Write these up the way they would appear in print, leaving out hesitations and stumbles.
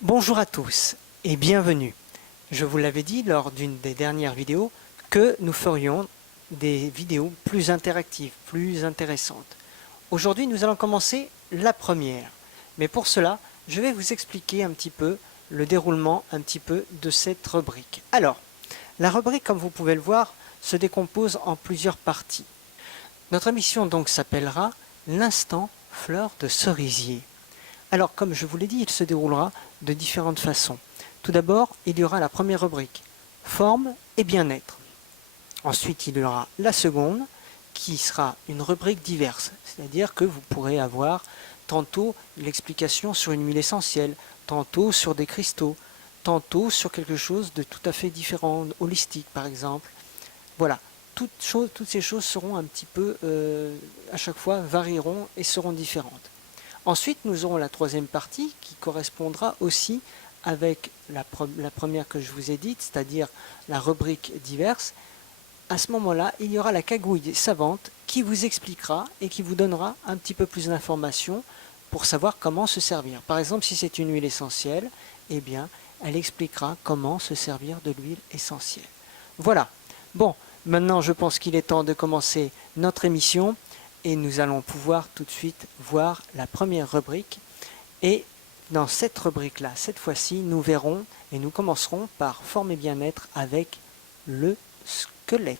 Bonjour à tous et bienvenue. Je vous l'avais dit lors d'une des dernières vidéos que nous ferions des vidéos plus interactives, plus intéressantes. Aujourd'hui, nous allons commencer la première. Mais pour cela, je vais vous expliquer un petit peu le déroulement de cette rubrique. Alors, la rubrique, comme vous pouvez le voir, se décompose en plusieurs parties. Notre émission donc s'appellera l'instant fleur de cerisier. Alors, comme je vous l'ai dit, il se déroulera de différentes façons. Tout d'abord, il y aura la première rubrique, forme et bien-être. Ensuite, il y aura la seconde, qui sera une rubrique diverse, c'est-à-dire que vous pourrez avoir tantôt l'explication sur une huile essentielle, tantôt sur des cristaux, tantôt sur quelque chose de tout à fait différent, holistique par exemple. Voilà, toutes ces choses seront un petit peu, à chaque fois, varieront et seront différentes. Ensuite, nous aurons la troisième partie qui correspondra aussi avec la première que je vous ai dite, c'est-à-dire la rubrique diverse. À ce moment-là, il y aura la cagouille savante qui vous expliquera et qui vous donnera un petit peu plus d'informations pour savoir comment se servir. Par exemple, si c'est une huile essentielle, eh bien, elle expliquera comment se servir de l'huile essentielle. Voilà. Bon, maintenant, je pense qu'il est temps de commencer notre émission. Et nous allons pouvoir tout de suite voir la première rubrique. Et dans cette rubrique-là, cette fois-ci, nous verrons et nous commencerons par forme et bien-être avec le squelette.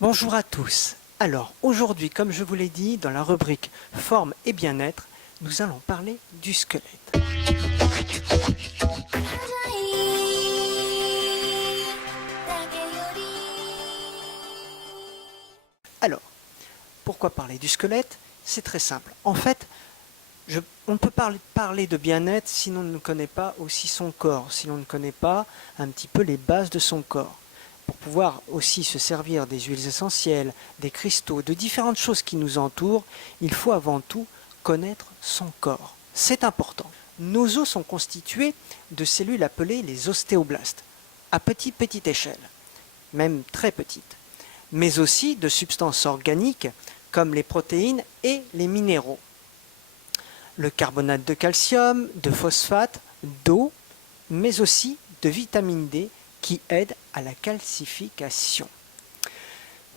Bonjour à tous. Alors, aujourd'hui, comme je vous l'ai dit, dans la rubrique forme et bien-être, nous allons parler du squelette. Alors, pourquoi parler du squelette? C'est très simple. En fait, on ne peut parler de bien-être si l'on ne connaît pas aussi son corps, si l'on ne connaît pas un petit peu les bases de son corps. Pour pouvoir aussi se servir des huiles essentielles, des cristaux, de différentes choses qui nous entourent, il faut avant tout connaître son corps. C'est important. Nos os sont constitués de cellules appelées les ostéoblastes, à petite échelle, même très petite, mais aussi de substances organiques comme les protéines et les minéraux. Le carbonate de calcium, de phosphate, d'eau, mais aussi de vitamine D qui aident à la calcification.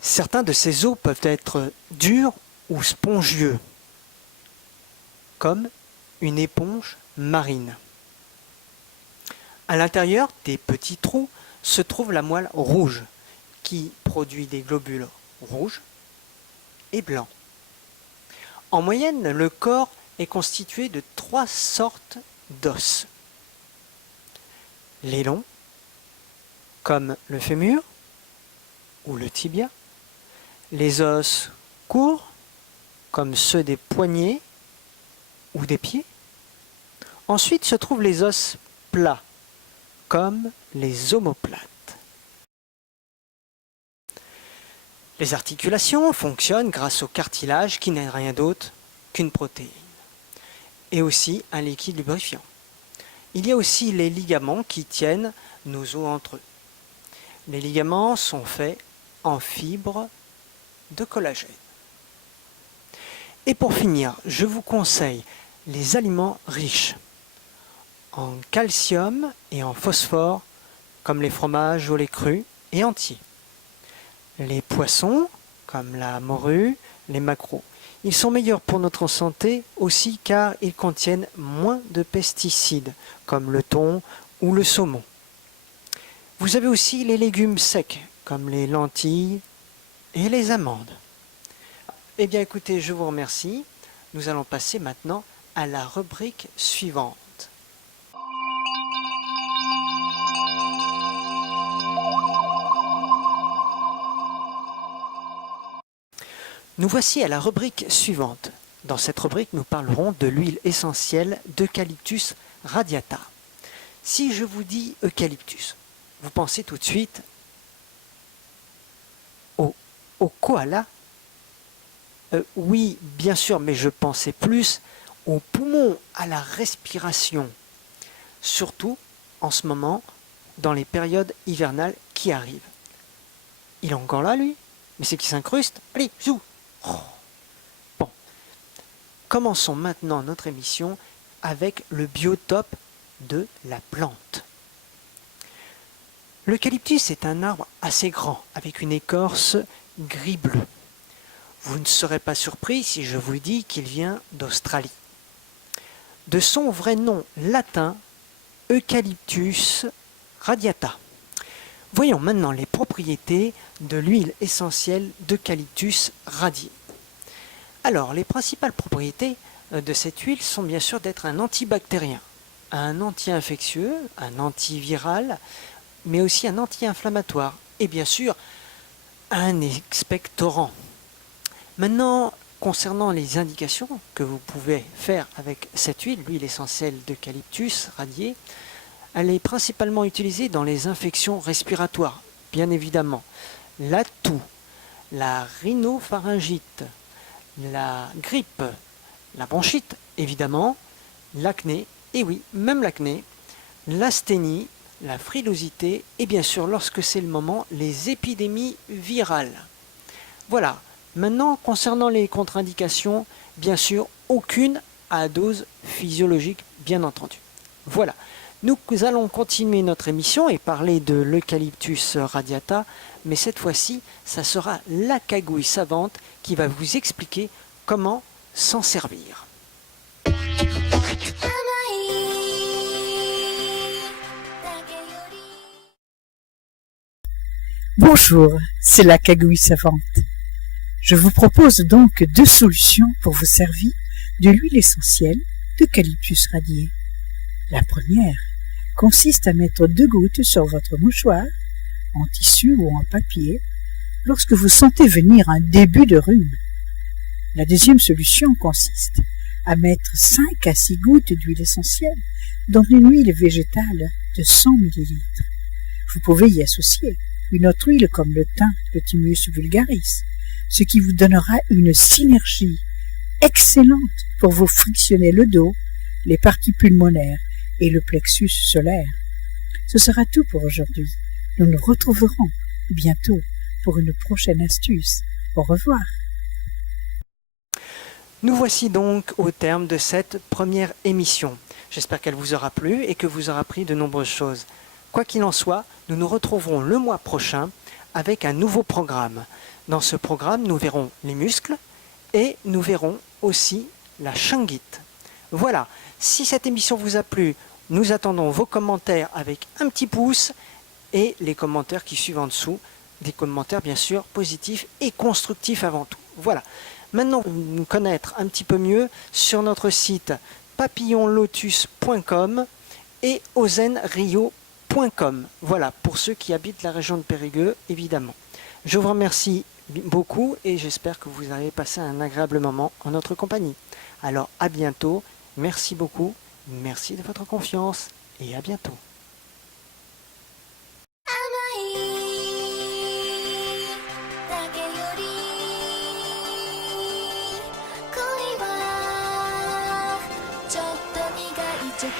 Certains de ces os peuvent être durs ou spongieux, comme une éponge marine. À l'intérieur des petits trous se trouve la moelle rouge, qui produit des globules rouges et blancs. En moyenne, le corps est constitué de 3 sortes d'os. Les longs, comme le fémur ou le tibia, les os courts, comme ceux des poignets ou des pieds. Ensuite se trouvent les os plats, comme les omoplates. Les articulations fonctionnent grâce au cartilage qui n'est rien d'autre qu'une protéine, et aussi un liquide lubrifiant. Il y a aussi les ligaments qui tiennent nos os entre eux. Les ligaments sont faits en fibres de collagène. Et pour finir, je vous conseille les aliments riches en calcium et en phosphore, comme les fromages au lait cru et entiers. Les poissons, comme la morue, les maquereaux. Ils sont meilleurs pour notre santé aussi car ils contiennent moins de pesticides, comme le thon ou le saumon. Vous avez aussi les légumes secs, comme les lentilles et les amandes. Eh bien écoutez, je vous remercie. Nous allons passer maintenant à la rubrique suivante. Nous voici à la rubrique suivante. Dans cette rubrique, nous parlerons de l'huile essentielle d'Eucalyptus radiata. Si je vous dis eucalyptus, vous pensez tout de suite au koala. Oui, bien sûr, mais je pensais plus aux poumons, à la respiration. Surtout en ce moment, dans les périodes hivernales qui arrivent. Il est encore là, lui? Mais c'est qu'il s'incruste? Allez, zou! Oh. Bon. Commençons maintenant notre émission avec le biotope de la plante. L'eucalyptus est un arbre assez grand, avec une écorce gris-bleu. Vous ne serez pas surpris si je vous dis qu'il vient d'Australie. De son vrai nom latin, Eucalyptus radiata. Voyons maintenant les propriétés de l'huile essentielle d'eucalyptus radié. Alors, les principales propriétés de cette huile sont bien sûr d'être un antibactérien, un anti-infectieux, un antiviral, mais aussi un anti-inflammatoire et bien sûr un expectorant. Maintenant, concernant les indications que vous pouvez faire avec cette huile, l'huile essentielle d'eucalyptus radiée, elle est principalement utilisée dans les infections respiratoires, bien évidemment. La toux, la rhinopharyngite, la grippe, la bronchite, évidemment, l'acné, et oui, même l'acné, l'asthénie, la frilosité, et bien sûr, lorsque c'est le moment, les épidémies virales. Voilà. Maintenant, concernant les contre-indications, bien sûr, aucune à dose physiologique, bien entendu. Voilà. Nous allons continuer notre émission et parler de l'Eucalyptus radiata, mais cette fois-ci, ça sera la cagouille savante qui va vous expliquer comment s'en servir. Bonjour, c'est la cagouille savante. Je vous propose donc 2 solutions pour vous servir de l'huile essentielle d'eucalyptus radié. La première consiste à mettre 2 gouttes sur votre mouchoir, en tissu ou en papier, lorsque vous sentez venir un début de rhume. La deuxième solution consiste à mettre 5 à 6 gouttes d'huile essentielle dans une huile végétale de 100 ml. Vous pouvez y associer une autre huile comme le thym, le Thymius vulgaris, ce qui vous donnera une synergie excellente pour vous frictionner le dos, les parties pulmonaires et le plexus solaire. Ce sera tout pour aujourd'hui. Nous nous retrouverons bientôt pour une prochaine astuce. Au revoir. Nous voici donc au terme de cette première émission. J'espère qu'elle vous aura plu et que vous aura appris de nombreuses choses. Quoi qu'il en soit, nous nous retrouverons le mois prochain avec un nouveau programme. Dans ce programme, nous verrons les muscles et nous verrons aussi la shungite. Voilà, si cette émission vous a plu, nous attendons vos commentaires avec un petit pouce et les commentaires qui suivent en dessous, des commentaires bien sûr positifs et constructifs avant tout. Voilà, maintenant nous connaître un petit peu mieux sur notre site papillonlotus.com et ozenrio.com. Voilà, pour ceux qui habitent la région de Périgueux, évidemment. Je vous remercie beaucoup et j'espère que vous avez passé un agréable moment en notre compagnie. Alors à bientôt, merci beaucoup, merci de votre confiance et à bientôt.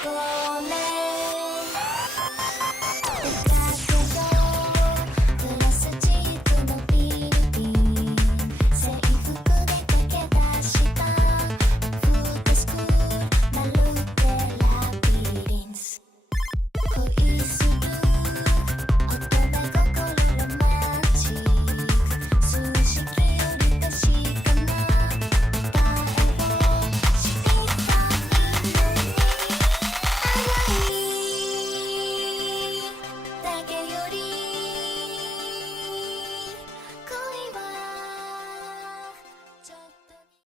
Go